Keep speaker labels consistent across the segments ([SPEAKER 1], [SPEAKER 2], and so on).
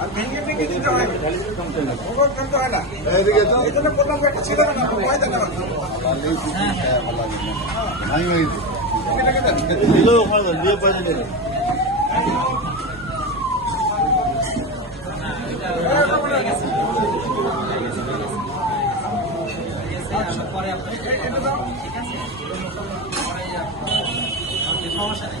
[SPEAKER 1] আর ভেঙে ভেঙে দিতে হয় ওভার করতে হয় না। এই জন্য বললাম একটা ছেলে না ভয় দেন
[SPEAKER 2] সমস্যা নেই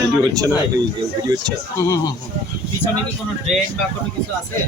[SPEAKER 3] ভিডিও হচ্ছে না ভিডিও হচ্ছে।
[SPEAKER 2] পিছনে কি কোনো ড্রেন বা কোনো কিছু আছে?